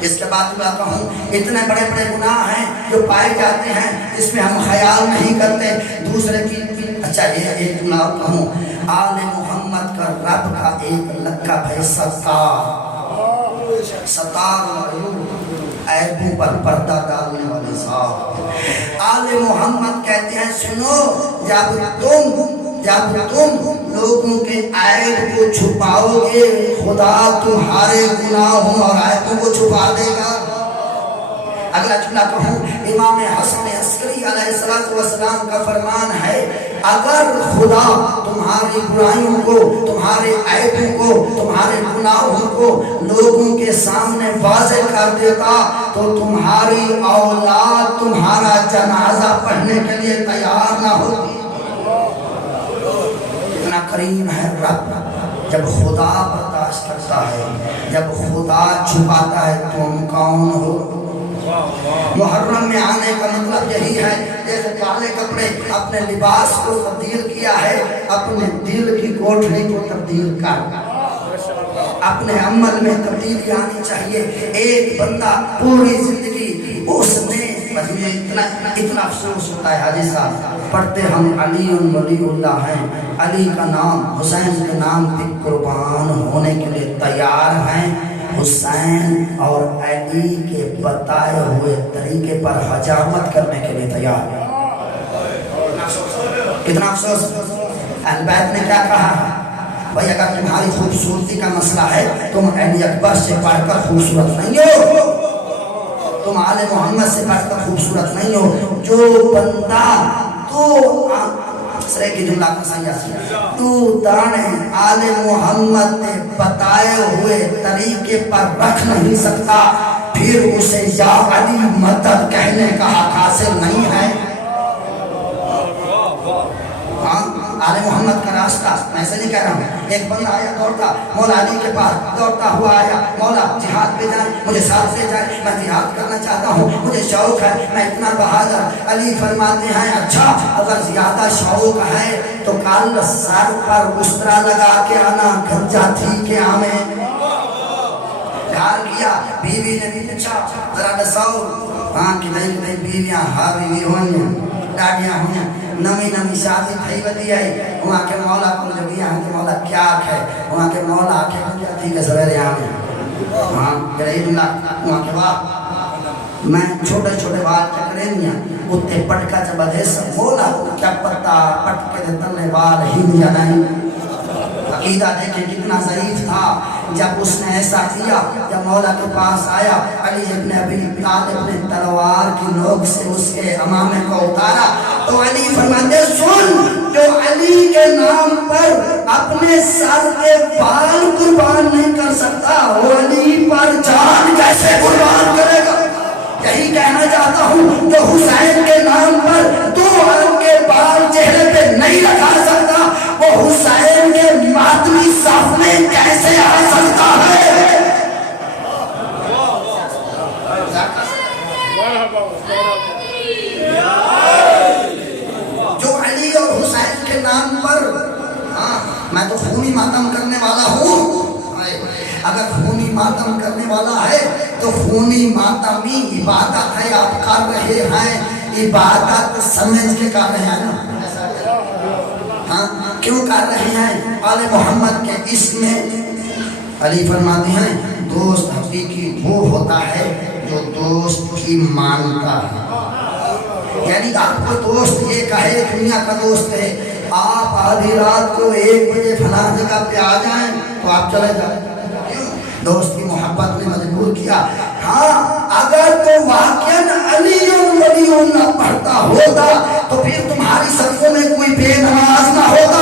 اس کے بعد میں کہوں اتنے بڑے بڑے گناہ ہیں جو پائے جاتے ہیں جس میں ہم خیال نہیں کرتے دوسرے کی اچھا یہ ایک گناہ کہوں آل محمد کا رب کا ایک لقب ہے ستار عیبوں پر پردہ ڈالنے والے صاحب آل محمد کہتے ہیں سنو جب تم لوگوں کے عیب کو چھپاؤ گے خدا تمہارے گناہوں اور عیبوں کو چھپا دے گا اگلا جملہ کہوں امام حسن عسکری علیہ السلام کا فرمان ہے اگر خدا تمہاری برائیوں کو تمہارے عیبوں کو تمہارے گناہوں کو لوگوں کے سامنے واضح کر دیتا تو تمہاری اولاد تمہارا جنازہ پڑھنے کے لیے تیار نہ ہوتی اتنا کریم ہے رب جب خدا برداشت کرتا ہے جب خدا چھپاتا ہے تم کون ہو محرم میں آنے کا مطلب یہی ہے جیسے کالے کپڑے اپنے لباس کو تبدیل کیا ہے اپنے دل کی کوٹھڑی کو تبدیل کر اپنے عمل میں تبدیلی آنی چاہیے ایک بندہ پوری زندگی اس نے اتنا افسوس ہوتا ہے حاجی صاحب پڑھتے ہم علی ولی اللہ ہیں علی کا نام حسین کے نام پہ قربان ہونے کے لیے تیار ہیں حسین اور علی کے بتائے ہوئے طریقے پر حجامت کرنے کے لیے تیار ہے کتنا افسوس اہل بیت نے کیا کہا بھائی اگر تمہاری خوبصورتی کا مسئلہ ہے تم علی اکبر سے پڑھ کر خوبصورت نہیں ہو تم آل محمد سے پڑھ کر خوبصورت نہیں ہو جو بندہ تو سرے کی جملہ کا سیاسی تو دانے آل محمد نے بتائے ہوئے طریقے پر رکھ نہیں سکتا پھر اسے یا علی مدد کہنے کا حق حاصل نہیں ہے آل محمد کا راستہ میں ایسے نہیں کہہ رہا ہوں ایک بندہ آیا دوڑتا مولا علی کے پاس دوڑتا ہوا آیا مولا جہاد پہ جائے مجھے ساتھ لے جائے میں جہاد کرنا چاہتا ہوں مجھے شوق ہے میں اتنا بہادر علی فرماتے ہیں اچھا اگر زیادہ شوق ہے تو کل سر پر استرا لگا کے آنا گھنجا تھی کہ آمیں گھر کیا بیوی نے بھی پوچھا ذرا دساؤ ہاں کہ نہیں بیویاں ہاں بیوی ہوئیں ڈاڑیاں ہوئیں نمی شادی تھئی ودی ہے وہاں کے مولا کو جو گیا ہم کے مولا کیا ہے وہاں کے مولا آکے کیا تھی کہ سویرے آمیں ہاں غریب وہاں کے بعد میں چھوٹے چھوٹے بال چکرے نہیں ہیں اتنے پٹکا جب بدے سب بولا کیا پتا پٹکے دے تلے بال ہند یا نہیں. عقیدہ دیکھیں کتنا ضعیف تھا. جب اس نے ایسا کیا جب مولا کے پاس آیا علی ابن ابی طالب نے تلوار کی نوک سے اس کے امامے کو اتارا تو علی فرماتے سن جو علی کے نام پر اپنے سر کے بال قربان نہیں کر سکتا وہ علی پر جان کیسے قربان کرے گا. یہی کہنا چاہتا ہوں جو حسین کے نام پر دو عرب کے بال چہرے پہ نہیں لگا سکتا وہ حسین کے ماتمی صف میں کیسے آ سکتا ہے. جو علی اور حسین کے نام پر میں تو خونی ماتم کرنے والا ہوں. اگر خونی ماتم کرنے والا ہے تو خونی ماتمی عبادت ہے آپ کر رہے ہیں عبادت سمجھ کے کر رہے ہیں نا کیوں کر رہے ہیں آل محمد کے اسم میں. علی فرماتے ہیں دوست حقیقی وہ ہوتا ہے جو دوست کی مانتا ہے. یعنی آپ کو دوست یہ کہے دنیا کا دوست ہے آپ آدھی رات کو 1 بجے فلاں جگہ پہ آ جائیں تو آپ چلے جائیں. دوست کی محبت نے مجبور کیا. ہاں اگر تو واقعاً علی ولی نہ پڑھتا ہوتا تو پھر تمہاری صفوں میں کوئی بے نماز نہ ہوتا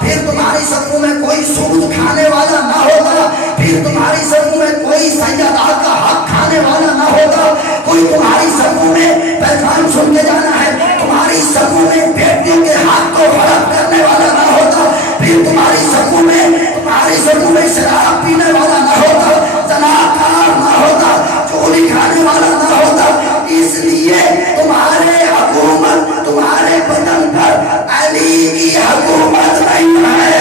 پھر تمہاری صفوں میں کوئی سود کھانے والا نہ ہوتا پھر تمہاری صفوں میں کوئی سیدہ کا حق کھانے والا نہ ہوتا کوئی تمہاری صفوں میں پیغام سن کے جانا ہے تمہاری صفوں میں بیٹیوں کے حق کو ہڑپ کرنے والا نہ ہوتا پھر تمہاری صفوں میں شراب پینے والا نہ ہوتا زناکار نہ ہوتا چوری کھانے والا نہ ہوتا. اس لیے تمہارے حکومت تمہارے بدن پر علی کی حکومت نہیں ہے.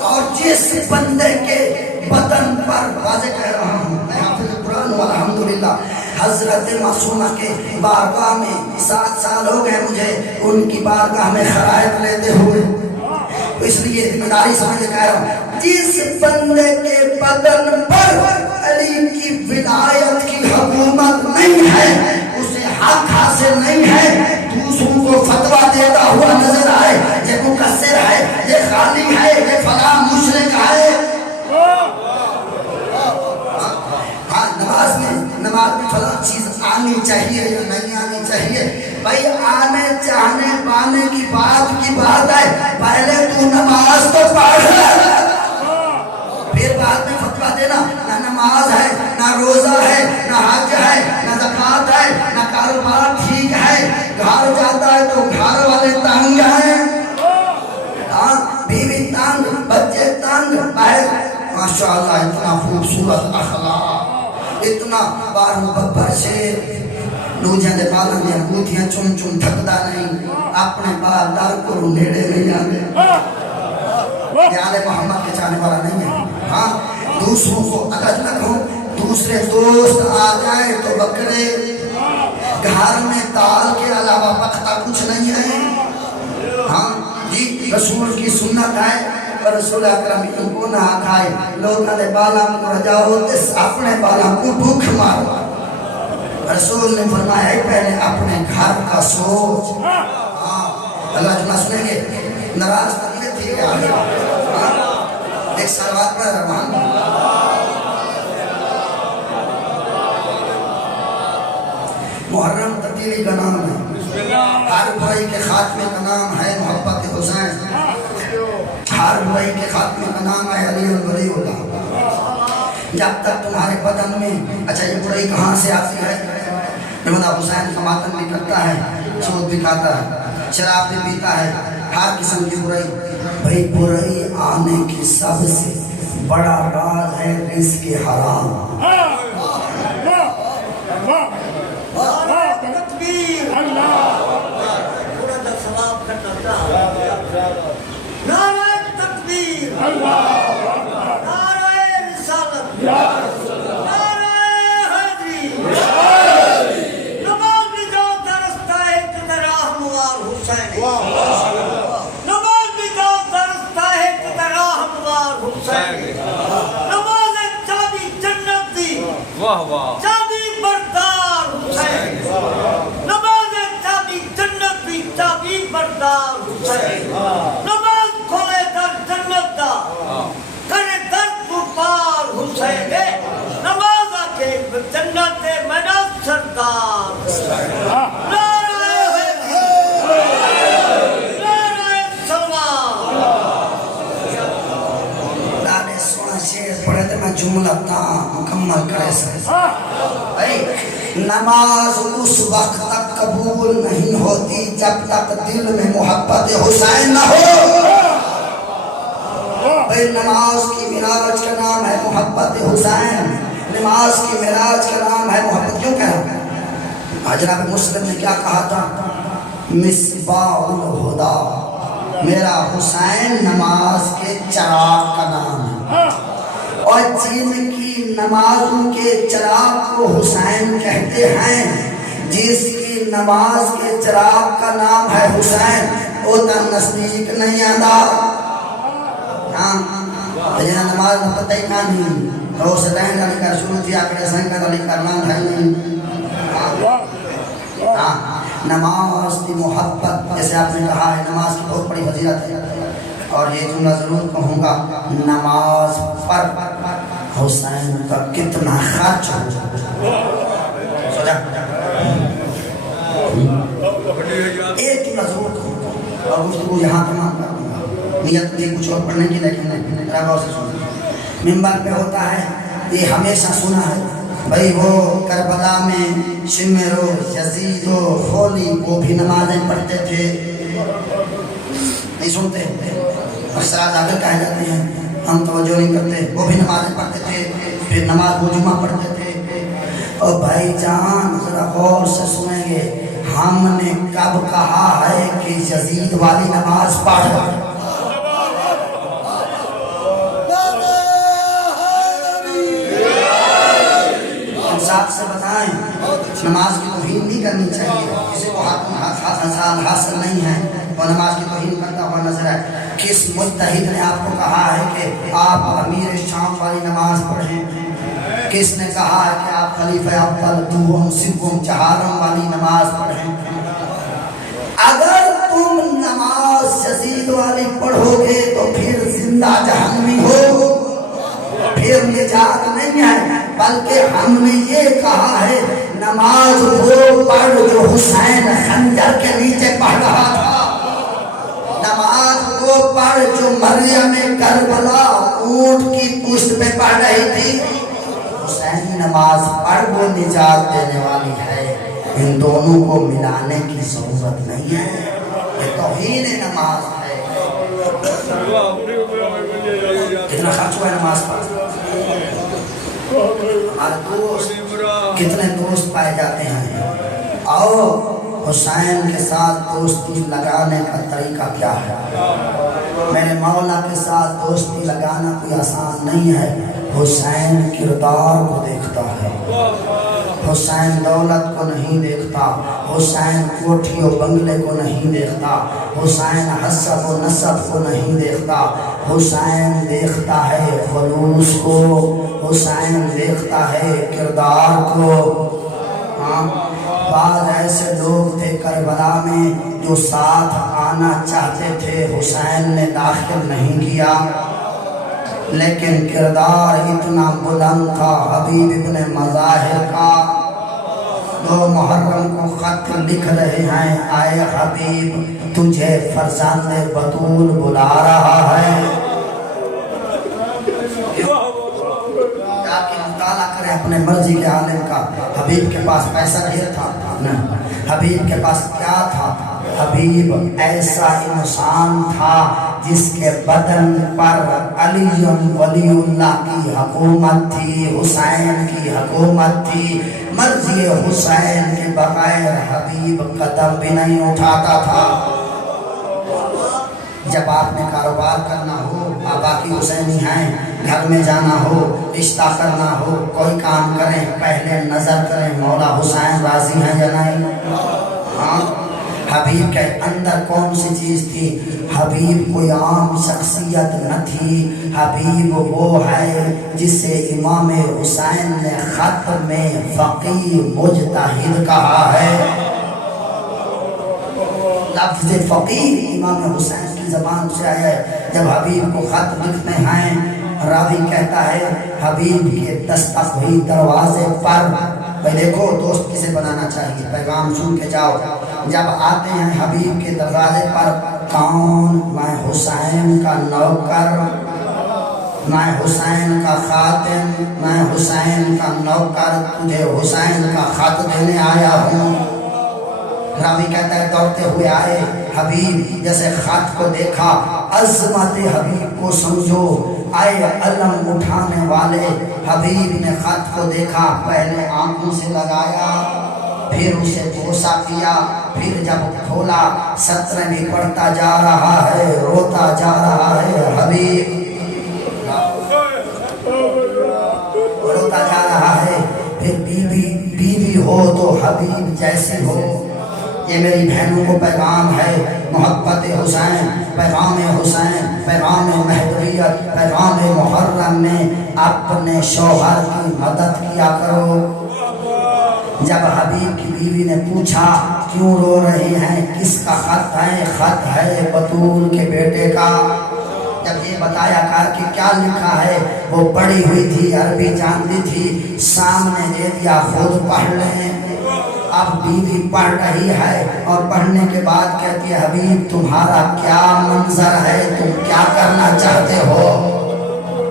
اور جس بندے کے بدن پر واضح کہہ رہا ہوں میں حافظ قرآن والحمدللہ حضرت معصومہ کے بارگاہ میں 7 سال ہو گئے مجھے ان کی بارگاہ میں خرائط لیتے ہوئے اس لیے ذمہ داری سمجھ کے کہہ رہا ہوں جس بندے کے بدن پر علی کی ولایت کی حکومت نہیں ہے اسے حق حاصل نہیں ہے. دوسروں کو فتویٰ دیتا ہوا نظر آئے یہ مقصر ہے یہ خالی ہے یہ فلاں مشرک ہے. نماز میں فلاں چیز آنی چاہیے یا نہیں آنی چاہیے بھائی آنے چاہنے پانے کی بات ہے پہلے تو نماز تو پڑھ پھر بعد میں فتویٰ دینا نہ نماز ہے نہ روزہ ہے نہ حج ہے نہ زکوٰۃ ہے نہ کاروبار ٹھیک ہے گھر جاتا ہے تو گھر والے تنگ ہیں بیوی تنگ بچے تنگ ماشاءاللہ اتنا خوبصورت اخلاق اتنا بار مببر سے نوجہ دے بالاں دے انگوٹھیاں چم چم تھکدا نہیں اپنے بال دار کو نیڑے نہیں آنے یہ آل محمد کے چاہنے والا نہیں ہے. ہاں دوسروں کو الگ رکھو دوسرے دوست آ جائیں تو بکرے گھر میں دال کے علاوہ پختہ کچھ نہیں ہے. ہاں جی رسول کی سنت ہے رسول اکرم ان کو نہ کھائے لوگوں نے بالا کو رجا ہوتے اپنے بالا کو بھوک مارو. رسول نے فرمایا ہے پہلے اپنے گھر کا سوچ. اللہ جمعہ سنیں گے نراز طبیعت تھی ایک سلوات پر رحمان محرم تبدیلی کا نام ہے ہر بھائی کے خاتمے کا نام ہے محبت حسین ہر برائی کے خاتمے کا نام ہے علی ولی اللہ. جب تک تمہارے بدن میں اچھا یہ برائی کہاں سے آتی ہے نمدہ حسین کا ماتم بھی کرتا ہے سود بھی کھاتا ہے شراب بھی پیتا ہے ہر قسم کی برائی. بھائی برائی آنے کی سب سے بڑا راز ہے رزق حرام. جملہ مکمل کرے نماز اس وقت تک قبول نہیں ہوتی جب تک دل میں محبت حسین نہ ہو۔ نماز کی معراج کا نام ہے محبت حسین، نماز کی معراج کا نام ہے محبت۔ کیوں کہا؟ جناب مسلم نے کیا کہا تھا؟ مصباح الہدا، میرا حسین نماز کے چراغ کا نام ہے، اور جن کی نمازوں کے چراغ کو حسین کہتے ہیں، جس کی نماز کے چراغ کا نام ہے حسین، وہ تا نزدیک نہیں آتا۔ جنہاں نماز پتہ ہی کھانی رو ستین کا لکھا شروع تھی آکڑے سنگ کا لکھا نام ہے نہیں۔ نماز کی محبت، جیسے آپ نے کہا ہے نماز کی بہت بڑی فضیلت ہے، اور یہ جملہ ضرور کہوں گا، نماز پر حسین کا کتنا خرچ ہو سوچا۔ ایک جملہ ضرور کہوں گا اور گفتگو یہاں تمام کروں گا، نیت تھی کچھ اور پڑھنے کی لیکن نہیں، غور سے سنیں۔ منبر پہ ہوتا ہے، یہ ہمیشہ سنا ہے بھئی وہ کربلا میں شمر و یزید و خولی وہ بھی نمازیں پڑھتے تھے، نہیں سنتے؟ اکثر آگے کہہ جاتے ہیں ہم توجہ نہیں کرتے، وہ بھی نمازیں پڑھتے تھے، پھر نماز وہ جمعہ پڑھتے تھے۔ اور بھائی جان ذرا غور سے سنیں گے، ہم نے کب کہا ہے کہ یزید والی نماز پڑھ؟ انصاف سے بتائیں، نماز کی توہین نہیں کرنی چاہیے، کسی کو حاصل نہیں ہے وہ نماز کی توہین کرتا ہوا نظر ہے۔ کس مجتہد نے آپ کو کہا ہے کہ آپ امیر شام والی نماز پڑھیں؟ کس نے کہا ہے کہ آپ خلیفہ اول دوم سوم چہارم والی نماز پڑھیں؟ اگر تم نماز یزید والی پڑھو گے تو پھر زندہ جہنمی ہو، پھر نجات نہیں ہے، بلکہ ہم نے یہ کہا ہے نماز وہ پڑھ جو حسین خنجر کے نیچے پڑھ رہا تھا، نماز وہ پڑھ جو مریم کربلا اونٹ کی پشت پہ پڑھ رہی تھی۔ حسین نماز پڑھ وہ نجات دینے والی ہے، ان دونوں کو ملانے کی ضرورت نہیں ہے، یہ توہین نماز ہے۔ کتنا خرچ ہوا ہے نماز پر؟ ہمارے دوست کتنے دوست پائے جاتے ہیں، آؤ حسین کے ساتھ دوستی لگانے کا طریقہ کیا ہے؟ میرے مولا کے ساتھ دوستی لگانا کوئی آسان نہیں ہے۔ حسین کردار کو دیکھتا ہے، حسین دولت کو نہیں دیکھتا، حسین کوٹھی و بنگلے کو نہیں دیکھتا، حسین حسب و نسب کو نہیں دیکھتا، حسین دیکھتا ہے خلوص کو، حسین دیکھتا ہے کردار کو۔ بعض ایسے لوگ تھے کربلا میں جو ساتھ آنا چاہتے تھے، حسین نے داخل نہیں کیا، لیکن کردار اتنا بلند تھا حبیب ابن مظاہر کا۔ دو محرم کو خط لکھ رہے ہیں، آئے حبیب تجھے فرزند بطول بلا رہا ہے۔ مطالعہ کریں اپنے مرضی کے عالم کا۔ حبیب کے پاس پیسہ ڈھیر تھا نہیں، حبیب کے پاس کیا تھا؟ حبیب ایسا انسان تھا جس کے بدن پر علی ولی اللہ کی حکومت تھی، حسین کی حکومت تھی، مرضی حسین کے بغیر حبیب قدم بھی نہیں اٹھاتا تھا۔ جب آپ نے کاروبار کرنا ہو، آپ باقی حسینی ہیں، گھر میں جانا ہو، رشتہ کرنا ہو، کوئی کام کریں پہلے نظر کریں مولا حسین راضی ہیں یا نہیں۔ ہاں، حبیب کے اندر کون سی چیز تھی؟ حبیب کوئی عام شخصیت نہ تھی، حبیب وہ ہے جسے امام حسین نے خط میں فقیہ مجتہد کہا ہے۔ لفظ فقیہ امام حسین کی زبان سے آیا ہے۔ جب حبیب کو خط لکھتے ہیں، راوی کہتا ہے حبیب کے دستک ہوئی دروازے پر بھائی دیکھو دوست کسے بنانا چاہیے، پیغام سن کے جاؤ۔ جب آتے ہیں حبیب کے دروازے پر، کون؟ میں حسین کا نوکر، میں حسین کا خادم، میں حسین کا نوکر، تجھے حسین کا خط دینے آیا ہوں۔ راوی کہتا ہے دوڑتے ہوئے آئے حبیب، جیسے خط کو دیکھا عظمت حبیب کو سمجھو، آئے علم اٹھانے والے۔ حبیب نے خط کو دیکھا، پہلے آنکھوں سے لگایا، پھر اسے بوسا کیا، پھر جب کھولا سطریں بھی پڑھتا جا رہا ہے، روتا جا رہا ہے حبیب، روتا جا رہا ہے۔ پھر بیوی ہو تو حبیب جیسی ہو۔ یہ میری بہنوں کو پیغام ہے، محبت حسین، پیغام حسین، پیغام مہدویت، پیغام محرم میں اپنے شوہر کی مدد کیا کرو۔ جب حبیب کی بیوی نے پوچھا کیوں رو رہی ہیں، کس کا خط ہے؟ خط ہے بطول کے بیٹے کا۔ جب یہ بتایا کہ کیا لکھا ہے، وہ پڑھی ہوئی تھی، عربی جانتی تھی، سامنے دے دیا، خود پڑھ لیں۔ اب بیوی پڑھ رہی ہے اور پڑھنے کے بعد کہتی ہے حبیب تمہارا کیا منظر ہے، تم کیا کرنا چاہتے ہو؟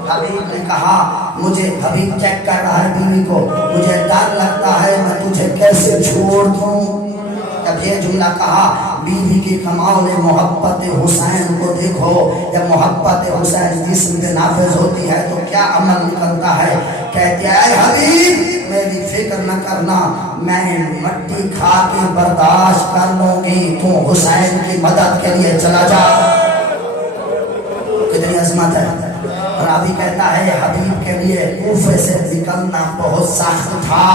حبیب نے کہا مجھے، حبیب چیک کر رہا ہے بیوی کو، مجھے ڈر لگتا ہے میں تجھے کیسے چھوڑ دوں۔ جب یہ جملہ کہا، بیوی کی کمال محبت حسین کو دیکھو، جب محبت حسین جسم پہ نافذ ہوتی ہے تو کیا عمل نکلتا ہے۔ کہتے ہیں حبیب میری فکر نہ کرنا، میں مٹی کھا کے برداشت کر لوں گی، تو حسین کی مدد کے لیے چلا جا۔ کتنی عظمت ہے۔ راوی کہتا ہے حبیب کے لیے کوفے سے نکلنا بہت سخت تھا،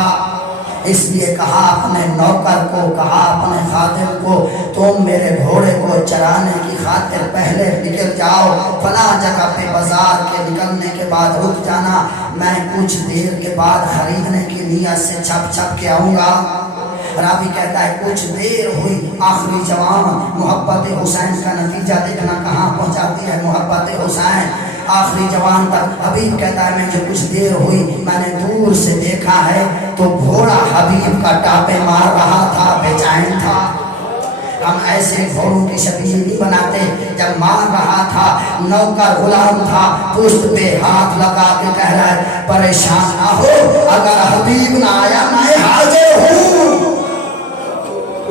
اس لیے کہا اپنے نوکر کو، کہا اپنے خادم کو، تم میرے گھوڑے کو چرانے کی خاطر پہلے نکل جاؤ، فلاں جگہ پہ بازار کے نکلنے کے بعد رک جانا، میں کچھ دیر کے بعد خریدنے کی نیت سے چھپ چھپ کے آؤں گا۔ راوی کہتا ہے کچھ دیر ہوئی، آخری جوان محبت حسین کا نتیجہ دیکھنا کہاں پہنچاتی ہے محبت حسین، آخری جوان تک۔ حبیب کہتا ہے مجھے کچھ دیر ہوئی، میں نے دور سے دیکھا ہے تو گھوڑا حبیب کا ٹاپے مار رہا تھا، بے چین تھا۔ ہم ایسے گھوڑوں کی شبیہ نہیں بناتے، جب مار رہا تھا نوکر غلام تھا، پشت پہ ہاتھ لگا کے کہہ رہا ہے پریشان نہ ہو، اگر حبیب نہ آیا میں حاضر ہوں،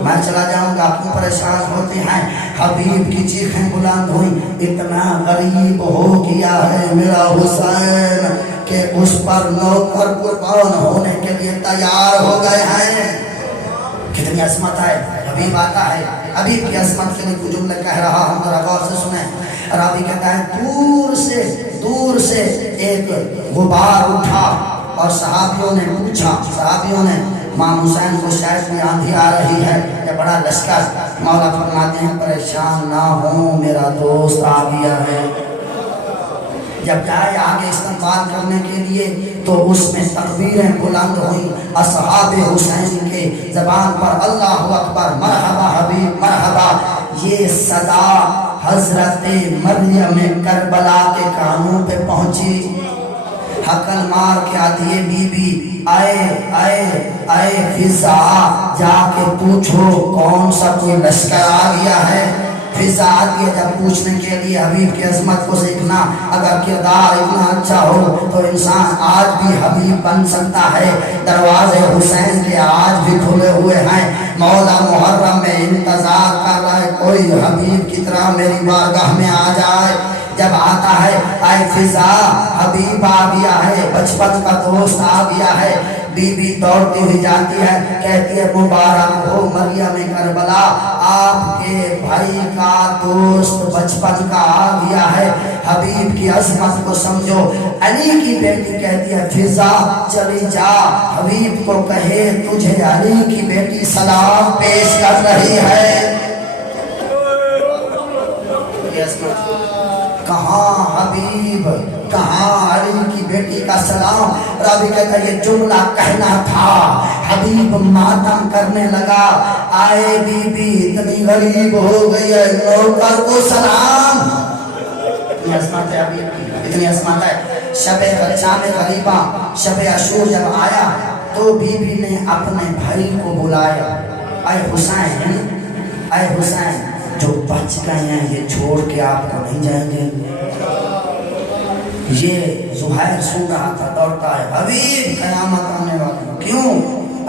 میں چلا جاؤں گا، کیوں پریشان ہوتے ہیں؟ حبیب کی چیخیں بلند ہوئی، اتنا غریب ہو گیا ہے میرا حسین کہ اس پر نوکر قربان ہونے کے لیے تیار ہو گئے ہیں۔ کتنی عظمت ہے۔ حبیب آتا ہے، حبیب کی عظمت کے لیے کچھ جملے کہہ رہا ہوں، ذرا غور سے سنیں۔ راوی کہتا ہے دور سے ایک غبار اٹھا اور صحابیوں نے پوچھا، صحابیوں نے امام حسین کو شاید کوئی آندھی آ رہی ہے یا بڑا لشکر، مولا فرماتے ہیں پریشان نہ ہوں میرا دوست آ گیا ہے۔ جب جائے آگے استقبال کرنے کے لیے تو اس میں تکبیریں بلند ہوئیں، اصحاب حسین کے زبان پر اللہ اکبر، مرحبا حبیب مرحبا۔ یہ صدا حضرت مریم کربلا کے کانوں پہ پہنچی، حقل مار کے آتی ہے بی بی آئے فضا، جا کے پوچھو کون سا کوئی لشکر آ گیا ہے۔ فضا آتی ہے جب پوچھنے کے لیے حبیب کی عظمت کو سیکھنا، اگر کردار اتنا اچھا ہو تو انسان آج بھی حبیب بن سکتا ہے۔ دروازے حسین کے آج بھی کھلے ہوئے ہیں، مولا محرم میں انتظار کر رہا ہے کوئی حبیب کی طرح میری بارگاہ میں آ جائے۔ جب آتا ہے اے فضا حبیب آ گیا ہے، بچپن کا دوست آ گیا ہے، بی بی دوڑتی ہوئی جاتی ہے، کہتی ہے مبارک ہو مریم کربلا، آپ کے بھائی کا دوست بچپن کا آ گیا ہے۔ حبیب کی عظمت کو سمجھو۔ علی کی بیٹی کہتی ہے فضا چلی جا، حبیب کو کہے تجھے علی کی بیٹی سلام پیش کر رہی ہے۔ کہاں حبیب، کہاں علی کی بیٹی کا سلام۔ راوی کہتا ہے یہ جملہ کہنا تھا، حبیب ماتم کرنے لگا، آئے بی بی اتنی غریب ہو گئی ہے، نوکر کو سلام۔ اتنی عظمت ہے حبیب کی، اتنی عظمت ہے۔ شب غریبہ، شب عاشور جب آیا تو بیوی نے اپنے بھائی کو بلایا، اے حسین جو بچ گئے ہیں یہ چھوڑ کے آپ کو نہیں جائیں گے۔ یہ زہیر سن رہا تھا، دوڑتا ہے، حبیب قیامت آنے والی، کیوں؟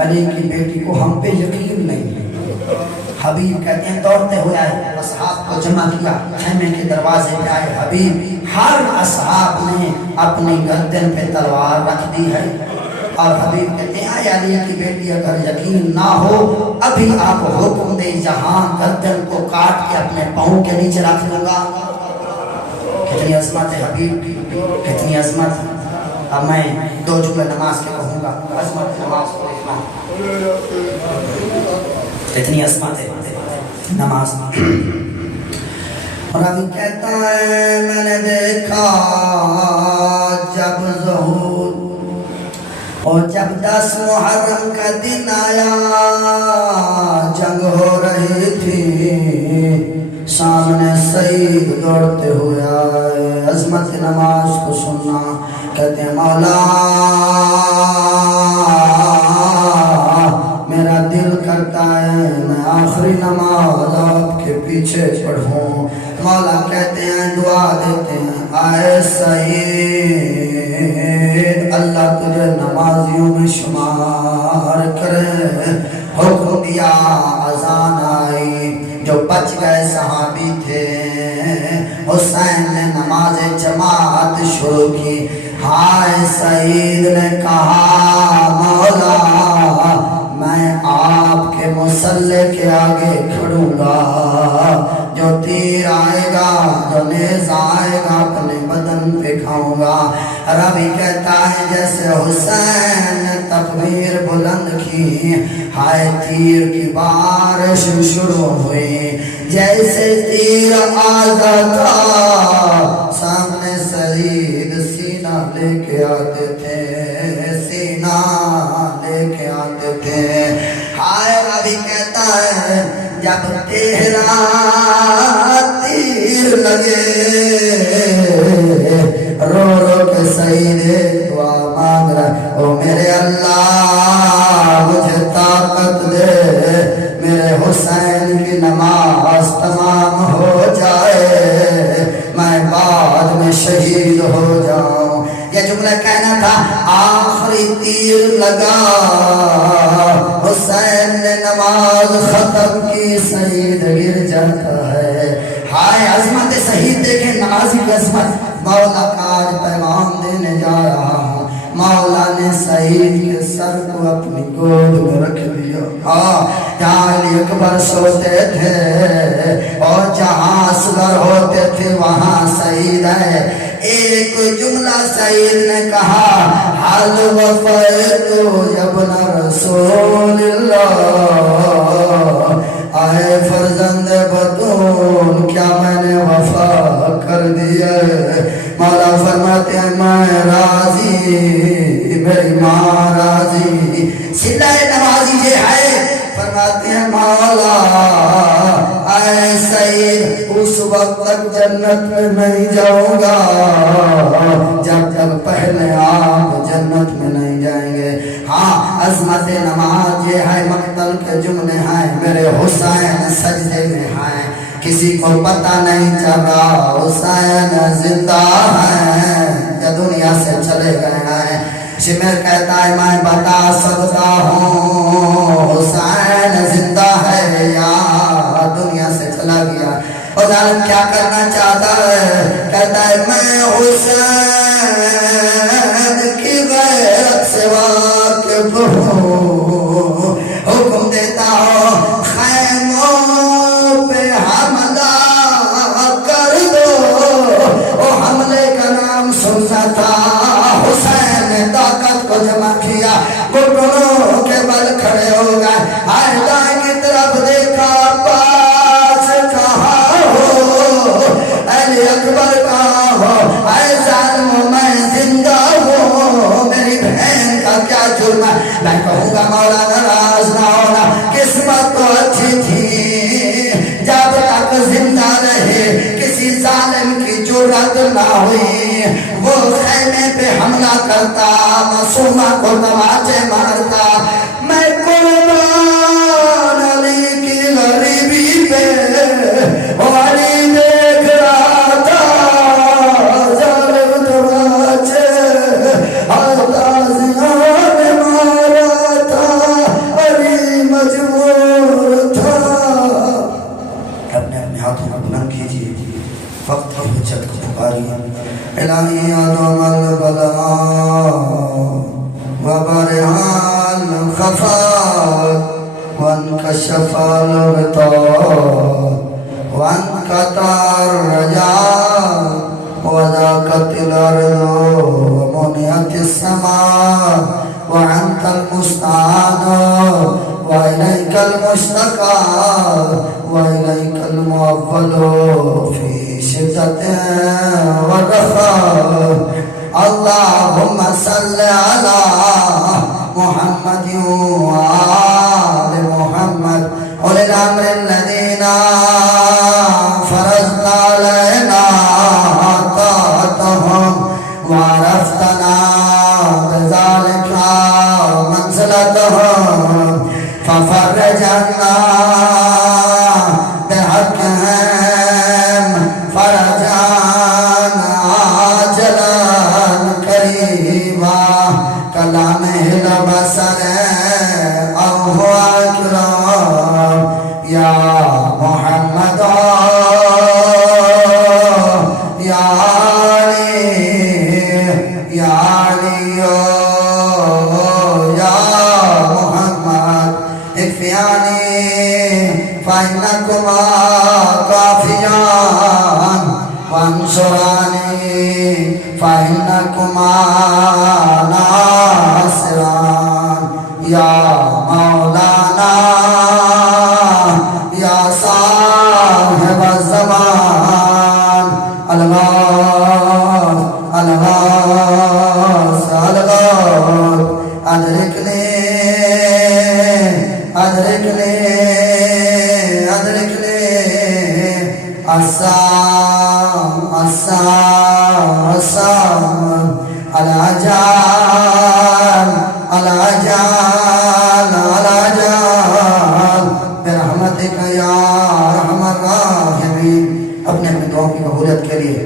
علی کی بیٹی کو ہم پہ یقین نہیں ہے۔ حبیب کہتے ہیں دوڑتے ہوئے آئے، اصحاب کو جمع کیا، خیمے کے دروازے پہ آئے حبیب، ہر اصحاب نے اپنی گردن پہ تلوار رکھ دی ہے، اور حبیب کہتے ہیں اے علی کی بیٹی اگر یقین نہ ہو ابھی آپ حکم دے جہاں گردن کو کاٹ کے اپنے پاؤں کے نیچے رکھ دوں گا۔ کتنی عظمت ہے حبیب کی، کتنی عظمت ہے۔ اب میں 2 جملے نماز کے کہوں گا، عظمت نماز کو دیکھنا، اتنی عظمت ہے نماز۔ اور ابھی کہتا ہے میں نے دیکھا جب ظہور اور جب 10 محرم کا دن آیا، جنگ ہو رہی تھی، سامنے سعید دوڑتے ہوئے آئے، عظمت نماز کو سننا، کہتے ہیں مولا میرا دل کرتا ہے میں آخری نماز آپ کے پیچھے پڑھوں۔ مولا کہتے ہیں دعا دیتے ہیں، آئے سعید اللہ تجھے نمازیوں میں شمار کرے۔ حکم دیا، اذان آئی، جو بچ گئے صحابی تھے، حسین نے نماز جماعت شروع کی۔ ہائے سعید نے کہا مولا میں آپ کے مصلی کے آگے کھڑوں گا، جو تیر آئے گا جو نیز آئے گا اپنے بدن پہ کھاؤں گا۔ ربی کہتا ہے جیسے حسین نے تکبیر بلند کی، ہائے تیر کی بارش شروع ہوئی، جیسے تیر آتا تھا سامنے سعید سینہ لے کے آتے تھے، سینہ لے کے آتے تھے۔ ہائے ربی کہتا ہے جب تیرا تیر لگے، رو رو کے سعید دعا مانگ رہا، او میرے اللہ مجھے طاقت دے، میرے حسین کی نماز تمام ہو جائے، میں بعد میں شہید ہو جاؤں۔ یہ جملہ کہنا تھا، آخری تیر لگا، حسین نے نماز ختم کی، سعید گر جاتا ہے۔ ہائے عظمت شہید دیکھیں، نمازی کی عظمت۔ مولا کا آج پیغام دینے جا رہا ہوں، مولا نے سعید کے سر کو اپنی گود میں رکھ دیا۔ جہاں علی اکبر سوتے تھے اور جہاں اصغر ہوتے تھے وہاں سعید ہے۔ ایک جملہ سعید نے کہا، حل وفیتو ابن رسول اللہ، آئے فرزند بطول کیا میں نے وفا کر دیا؟ مولا فرماتے ہیں میں راضی، میری ماں راضی۔ صلہ نوازی یہ ہے، فرماتے ہیں مولا اے سعید اس وقت تک جنت میں نہیں جاؤں گا جب تک پہلے آپ جنت میں نہیں جائیں گے۔ ہاں عظمت نماز یہ ہے، مقتل کے جملے ہیں، میرے حسین سجدے میں ہیں، کسی کو پتہ نہیں چل رہا حسین زندہ ہیں یا دنیا سے چلے گئے ہیں۔ شمر کہتا ہے میں بتا سکتا ہوں حسین زندہ ہے یا دنیا سے چلا گیا۔ اور ظالم کیا کرنا چاہتا ہے؟ کہتا ہے میں حسین کی غیرت سے واقف ہوں، حکم دیتا ہوں خیموں پہ حملہ کر دو۔ وہ حملے کا نام سنتا تھا، حسین نے طاقت کو جمع کیا، گھٹنوں کے بل کھڑے ہو گئے، ہر دائیں کی طرف دیکھا، پاس کہاں ہو، علی اکبر کہاں ہو، اے ظالم میں زندہ ہوں، میری بہن کا کیا جرم ہے؟ میں کہوں گا مولا ناراض نہ ہونا، قسمت تو اچھی تھی جب تک زندہ رہے، کسی ظالم کی جرات نہ ہوئی، وہ خیمے پہ حملہ کرتا، معصومہ کو تماچے مارتا، إلهي أدوم البلاء وبرها الخفاء وانكشف الغطاء وانقطع الرجاء وضاقت الأرض ومنعت السماء وأنت المستعان وإليك المشتكى وإليك المؤول في شدة ورخاء اللهم صل على محمد وآل محمد أولي الأمر الذين فرضت علينا طاعتهم وعرفتنا بذلك منزلتهم ففرج عنا بحقهم فرجا عاجلا قريبا كلامه البصر أو هو أكرم يا محمد يا علي يا علي يا محمد اكفياني فإنكما كافيان وانصراني فإنكما ناصران يا مولانا يا صاحب الزمان الغوث الغوث الغوث أدركني أدركني أدركني السام السام السام العجال العجال العجال برحمتك يا أرحم الراحمين. اپنے دعاؤں کی قبولیت کے لیے